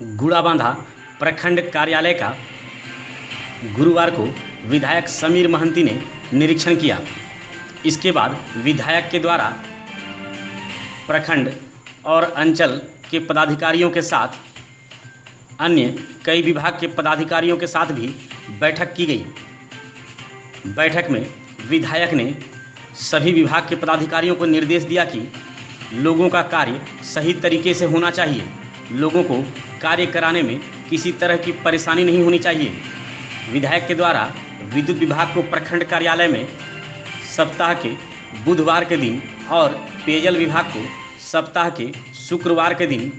गुड़ाबांधा प्रखंड कार्यालय का गुरुवार को विधायक समीर महंती ने निरीक्षण किया। इसके बाद विधायक के द्वारा प्रखंड और अंचल के पदाधिकारियों के साथ अन्य कई विभाग के पदाधिकारियों के साथ भी बैठक की गई। बैठक में विधायक ने सभी विभाग के पदाधिकारियों को निर्देश दिया कि लोगों का कार्य सही तरीके से होना चाहिए, लोगों को कार्य कराने में किसी तरह की परेशानी नहीं होनी चाहिए। विधायक के द्वारा विद्युत विभाग को प्रखंड कार्यालय में सप्ताह के बुधवार के दिन और पेयजल विभाग को सप्ताह के शुक्रवार के दिन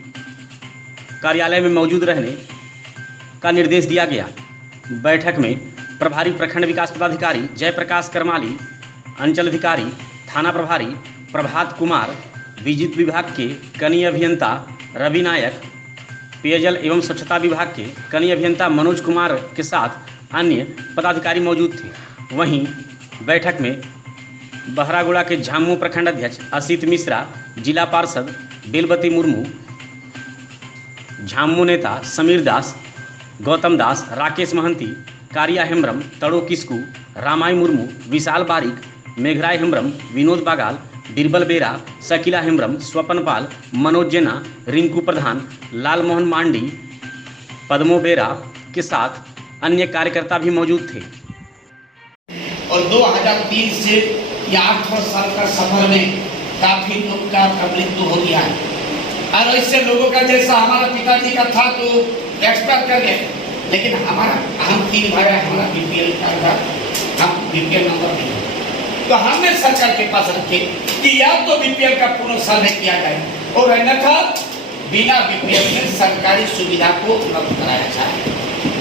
कार्यालय में मौजूद रहने का निर्देश दिया गया। बैठक में प्रभारी प्रखंड विकास पदाधिकारी जयप्रकाश करमाली, अंचल अधिकारी थाना प्रभारी प्रभात कुमार, विद्युत विभाग के कनीय अभियंता रवि नायक, पेयजल एवं स्वच्छता विभाग के कनीय अभियंता मनोज कुमार के साथ अन्य पदाधिकारी मौजूद थे। वहीं बैठक में बहरागोड़ा के झामू प्रखंड अध्यक्ष असित मिश्रा, जिला पार्षद बेलबती मुर्मू, झामू नेता समीर दास, गौतम दास, राकेश महंती, कारिया हेम्ब्रम, तड़ो किस्कू, रामाई मुर्मू, विशाल बारिक, मेघराय हेम्ब्रम, विनोद बागाल, बिरबल बेरा, शकीला हेम्ब्रम, स्वपन पाल, मनोज जेना, रिंकू प्रधान, लाल मोहन मांडी, पद्मो बेरा के साथ अन्य कार्यकर्ता भी मौजूद थे। और 2003 से या 8 साल का सफर में काफी लोग का मृत्यु हो गया है। और ऐसे लोगों का जैसा हमारा पिताजी का था तो एक्सपायर कर गए, लेकिन हम 3 भाई, हमारा बीपीएल कार्ड था, हम बीपीएल नंबर नहीं, तो हमने सरकार के पास रखे कि या तो बीपीएल का पुनर्सर्वे किया जाए और अन्यथा बिना बीपीएल में सरकारी सुविधा को उपलब्ध कराया जाए।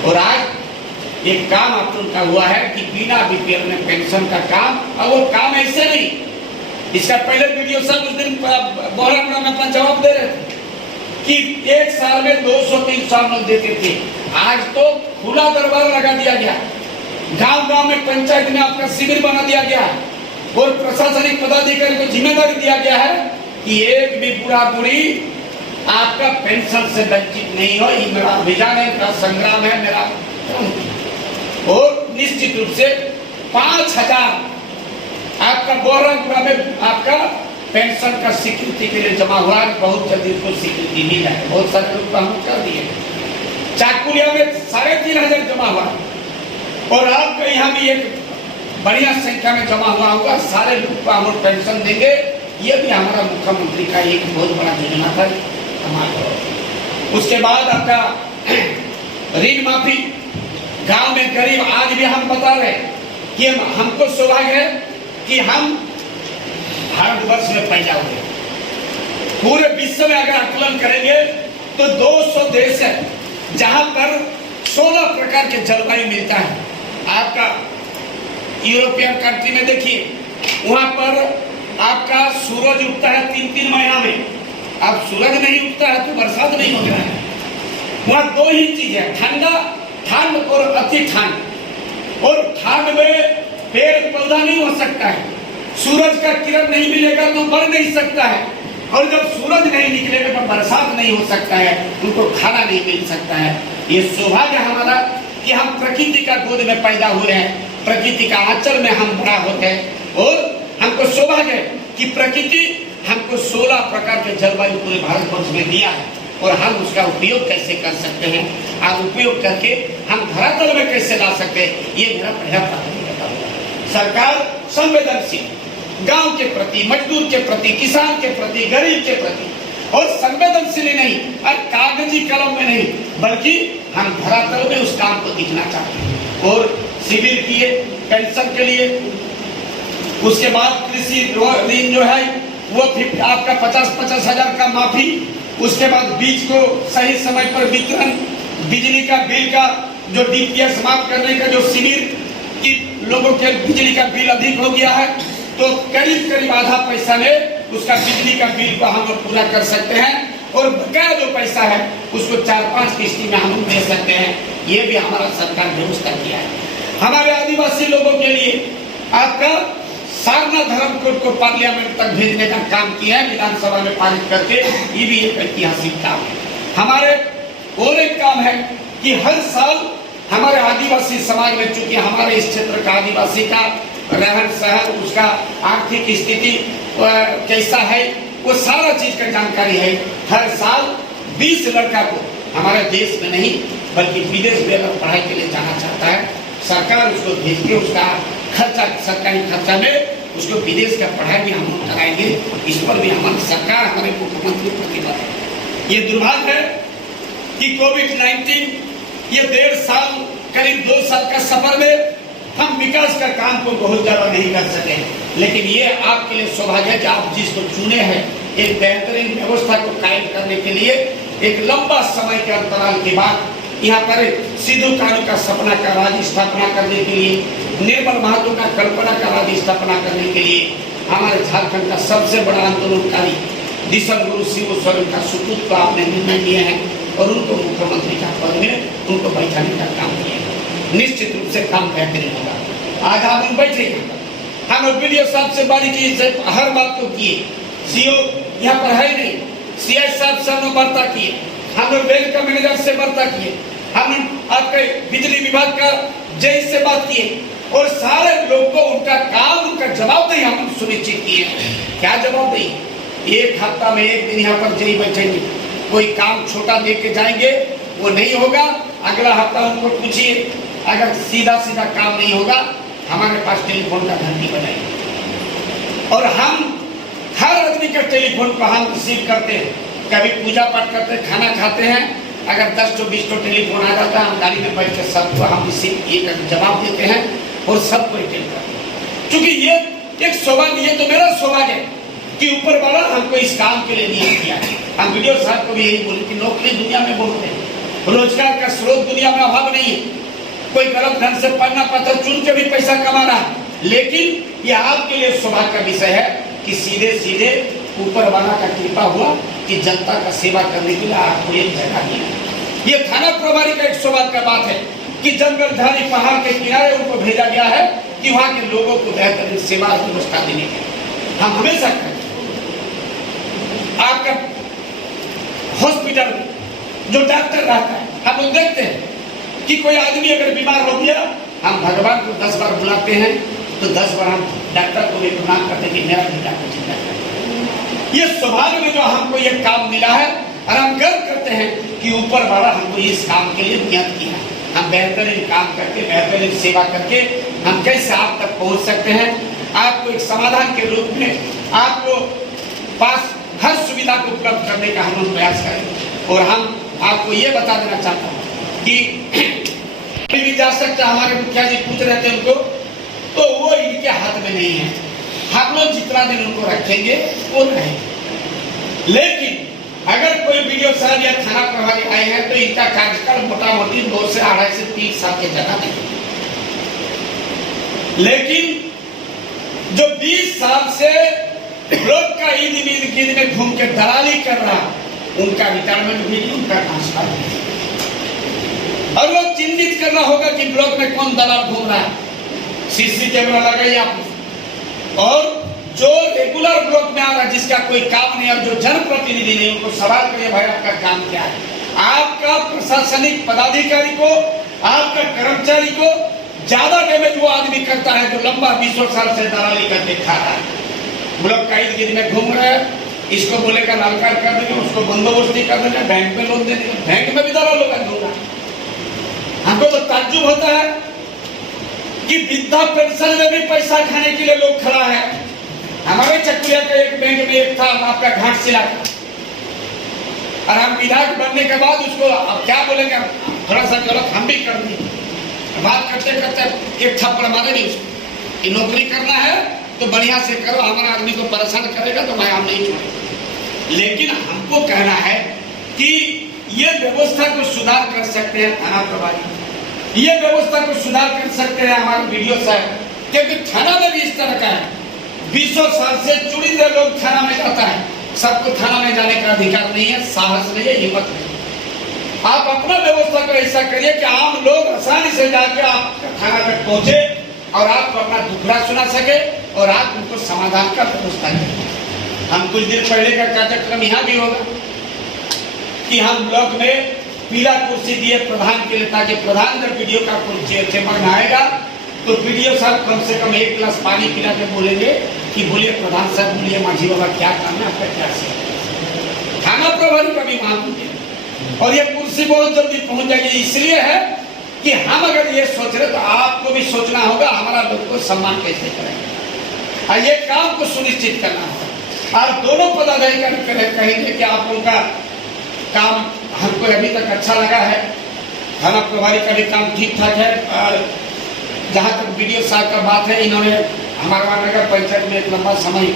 और आज एक काम आप लोग का हुआ है कि बिना बीपीएल में पेंशन का काम, और वो काम ऐसे नहीं, इसका पहले वीडियो सब उस दिन बोहरा में अपना जवाब दे रहे थे कि 1 साल में 200-300 लोग देते थे। आज तो खुला दरबार लगा दिया गया, गांव-गांव में पंचायत में आपका शिविर बना दिया गया और प्रशासनिक पदाधिकारी को जिम्मेदारी दिया गया है कि एक भी बूढ़ा बूढ़ी आपका पेंशन से वंचित नहीं हो। ये मेरा अभियान है, मेरा संग्राम है, मेरा। और निश्चित रूप से 5000 आपका बोहरा में आपका पेंशन का स्वीकृति के लिए जमा हुआ है। बहुत जल्दी उसको स्वीकृति मिल जाए, बहुत सारे लोग हम कर दिए। चाकुलिया में 3500 जमा हुआ और आपका यहाँ भी एक बढ़िया संख्या में जमा हुआ होगा। सारे लोग को हम पेंशन देंगे, ये भी हमारा मुख्यमंत्री का एक बहुत बड़ा योजना था हमारा। उसके बाद आपका ऋण माफी, गांव में गरीब, आज भी हम बता रहे कि हमको सौभाग्य है कि हम भारतवर्ष में पैदा हुए। पूरे विश्व में अगर आकलन करेंगे तो 200 देश है जहां पर 16 प्रकार के जलवायु मिलता है। आपका यूरोपियन कंट्री में देखिए, वहां पर आपका सूरज उगता है 3-3 महीना में। अब सूरज नहीं उगता है तो बरसात नहीं होता है। वहां 2 ही चीज है, ठंड और अति ठंड। और ठंड में पेड़ पौधा नहीं हो सकता है, सूरज का किरण नहीं मिलेगा तो बढ़ नहीं सकता है। और जब सूरज नहीं निकलेगा तो बरसात नहीं हो सकता है, उनको खाना नहीं मिल सकता है। ये सौभाग्य हमारा कि हम प्रकृति का गोद में पैदा हुए हैं, प्रकृति का आंचल में हम बड़ा होते हैं। और हमको सौभाग्य कि प्रकृति हमको 16 प्रकार के जलवायु पूरे भारतवर्ष में दिया है और हम उसका उपयोग कैसे कर सकते हैं, आज उपयोग करके हम धरातल में कैसे ला सकते हैं, ये मेरा पहला प्राथमिकता होगा। सरकार संवेदनशील, गांव के प्रति, मजदूर के प्रति, किसान के प्रति, गरीब के प्रति, और संवेदनशील नहीं और कागजी कलम में नहीं, बल्कि हम धरातल में उस काम को दिखना चाहते हैं। और शिविर किए पेंशन के लिए, उसके बाद कृषि ऋण जो है वो आपका 50-50 हजार का माफी, उसके बाद बीज को सही समय पर वितरण, बिजली का बिल का जो डीपीएस समाप्त करने का जो शिविर की लोगों के बिजली का बिल अधिक हो गया है तो करीब आधा पैसा में उसका बिजली का बिल को हम पूरा कर सकते हैं और बकाया जो पैसा है उसको 4-5 किस्ती में हम दे सकते हैं। ये भी हमारा सरकार ने व्यवस्था किया है। हमारे आदिवासी लोगों के लिए आपका सारनाथ धर्म कोड को पार्लियामेंट तक भेजने का काम किया है, विधानसभा में पारित करके। ये भी एक ऐतिहासिक काम है। हमारे और एक काम है कि हर साल हमारे आदिवासी समाज में, चूंकि हमारे इस क्षेत्र का आदिवासी का रहन सहन, उसका आर्थिक स्थिति कैसा है, वो सारा चीज का जानकारी है। हर साल 20 लड़का को हमारे देश में नहीं बल्कि विदेश में अगर पढ़ाई के लिए जाना चाहता है, सरकार उसको भेज के उसका खर्चा, सरकारी खर्चा में उसको विदेश का पढ़ाई भी हम लोग कराएंगे। इस पर भी हमारी सरकार, हमारे मुख्यमंत्री प्रतिबद्ध है। ये दुर्भाग्य है कि कोविड-19 ये 1.5 साल, करीब 2 साल का सफर में हम विकास का काम को बहुत ज्यादा नहीं कर सके, लेकिन ये आपके लिए सौभाग्य है कि आप जिसको चुने हैं एक बेहतरीन व्यवस्था को कायम करने के लिए, एक लंबा समय के अंतराल के बाद यहाँ पर सिद्धू कानू का सपना का राज्य स्थापना करने के लिए, निर्मल महतो का कल्पना का राज्य स्थापना करने के लिए हमारे झारखंड का सबसे बड़ा आंदोलनकारी दिशा गुरु शिव सोरेन का सुपुत्र को आपने निर्णय लिए हैं और उनको मुख्यमंत्री का पद में उनको बैठाने का काम किया है। निश्चित रूप से काम बेहतरीन होगा। आज आप लोग बैठे हम लोग वीडियो साहब से बारीकी से हर बात को किए, सीओ यहाँ पर है नहीं, सीआई साहब से हम वार्ता किए, हम लोग बैंक का मैनेजर से वार्ता किए, हम आपके बिजली विभाग का जय से बात किए और सारे लोगों को उनका काम, उनका जवाबदेही हम सुनिश्चित किए। क्या जवाबदेही? एक हफ्ता में एक दिन यहाँ पर जय बैठेंगे, कोई काम छोटा दे के जाएंगे वो नहीं होगा, अगला हफ्ता उनको पूछिए, अगर सीधा सीधा काम नहीं होगा हमारे पास टेलीफोन का घंटी बनाइए और हम हर आदमी का टेलीफोन को हम रिसीव करते हैं। कभी पूजा पाठ करते, खाना खाते हैं, अगर 10 to 20 टेलीफोन आ जाता है, हम गाड़ी में बैठ कर सबको हम रिसीव ये जवाब देते हैं और सबको अटेंड करते हैं। क्योंकि ये एक सौभाग्य, ये तो मेरा सौभाग्य है कि ऊपर वाला हमको इस काम के लिए नियुक्त किया। हम वीडियो साहब को भी यही बोले कि नौकरी दुनिया में बहुत है, रोजगार का स्रोत दुनिया में अभाव नहीं है, कोई गलत ढंग से पन्ना पत्थर चुन के भी पैसा कमा रहा है, लेकिन ये आपके लिए सौभाग्य का विषय है कि सीधे सीधे ऊपर वाला का कृपा हुआ कि जनता का सेवा करने के लिए आपको एक जगह दिया। ये थाना प्रभारी का एक सौभाग्य का बात है कि जंगल झाड़ी पहाड़ के किनारे उनको भेजा गया है कि वहाँ के लोगों को बेहतरीन सेवा व्यवस्था देने के। हम हमेशा करते आपका हॉस्पिटल जो डॉक्टर रहता है, हम लोग देखते हैं कि कोई आदमी अगर बीमार हो गया, हम भगवान को 10 बार बुलाते हैं तो 10 बार हम डॉक्टर को भी प्रणाम करते कि मेरा बेटा को चिंता कर। ये सौभाग्य में जो हमको ये काम मिला है और हम गर्व करते हैं कि ऊपर वाला हमको इस काम के लिए नियत किया। हम बेहतरीन काम करके, बेहतरीन सेवा करके हम कैसे आप तक पहुंच सकते हैं, आपको एक समाधान के रूप में आपको पास हर सुविधा को उपलब्ध करने का हम प्रयास करें। और हम आपको ये बता देना चाहता हूँ कि भी जा सकता, हमारे मुखिया जी पूछ रहे थे उनको, तो वो इनके हाथ में नहीं है। हम लोग जितना दिन उनको रखेंगे वो रहेंगे, लेकिन अगर कोई वीडियो साहब या थाना प्रभारी आए हैं तो इनका कार्यकाल मोटा मोटी 2 से 2.5 से 3 साल के जगह नहीं। लेकिन जो 20 साल से ब्लॉक का ईद में घूम के दलाली कर रहा, उनका रिटायरमेंट भी, उनका ट्रांसफर भी। और वो चिंतित करना होगा कि ब्लॉक में कौन दलाल घूम रहा है, सीसी कैमरा लगाइए आप। और जो रेगुलर ब्लॉक में आ रहा है, जिसका कोई काम नहीं और जो जनप्रतिनिधि नहीं, उनको सवाल करिए भाई आपका काम क्या है। आपका प्रशासनिक पदाधिकारी को, आपका कर्मचारी को ज्यादा डैमेज वो आदमी करता है जो लंबा 20 साल से दलाली करके खा रहा है। ब्लॉक का ईद में घूम रहा है, इसको बोलेगा लाल कार्ड कर देंगे, उसको बंदोबस्ती कर देंगे, बैंक में लोन दे देंगे, बैंक में भी दलाल लोग घूम रहा है। हमको तो ताज्जुब होता है कि वृद्धा पेंशन में भी पैसा खाने के लिए लोग खड़ा है। हमारे चकुलिया का एक बैंक में एक था आपका घाटशिला का, और हम विधायक बनने के बाद उसको अब क्या बोलेंगे, थोड़ा सा गलत हम भी कर दिए, बात करते करते एक थप्पड़ मारे नहीं उसको कि नौकरी करना है तो बढ़िया से करो, हमारा आदमी को परेशान करेगा तो मैं हम नहीं छोड़ेंगे। लेकिन हमको कहना है कि ये व्यवस्था को सुधार कर सकते हैं थाना प्रभारी, ये व्यवस्था को सुधार कर सकते हैं हमारे वीडियो साहब, क्योंकि थाना में भी इस तरह का है। 20 साल से चुनिंदा लोग थाना में जाता है, सबको थाना में जाने का अधिकार नहीं है, साहस नहीं है, हिम्मत नहीं। आप अपना व्यवस्था को ऐसा करिए कि आम लोग आसानी से जाके आप थाना तक पहुंचे और आपको अपना दुखड़ा सुना सके और आप उनको समाधान का व्यवस्था करें। हम कुछ दिन पहले का कार्यक्रम यहाँ भी होगा कि हम ब्लॉक में पीला कुर्सी दिए प्रधान के लिए, ताकि प्रधान जब वीडियो का चेम्बर में आएगा तो वीडियो साहब कम से कम 1 गिलास पानी पिला के बोलेंगे कि बोलिए प्रधान साहब, बोलिए माझी बाबा क्या काम है आपका, क्या सेवा। थाना प्रभारी का भी मांग, और ये कुर्सी बहुत जल्दी पहुंच जाएगी। इसलिए है कि हम अगर ये सोच रहे तो आपको भी सोचना होगा हमारा लोग को सम्मान कैसे करेंगे, और ये काम को सुनिश्चित करना होगा। और दोनों पदाधिकारी कहेंगे कि आप लोगों का काम हमको अभी तक अच्छा लगा है, थाना प्रभारी का भी काम ठीक ठाक है। और जहाँ तक वीडियो साहब का बात है, इन्होंने हमारा नगर पंचायत में एक लंबा समय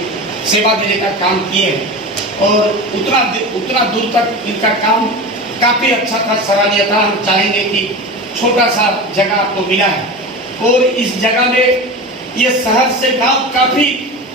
सेवा देने का काम किए हैं और उतना दूर तक इनका काम काफ़ी अच्छा था, सराहनीय था। हम चाहेंगे कि छोटा सा जगह आपको मिला है और इस जगह में ये शहर से गांव काफ़ी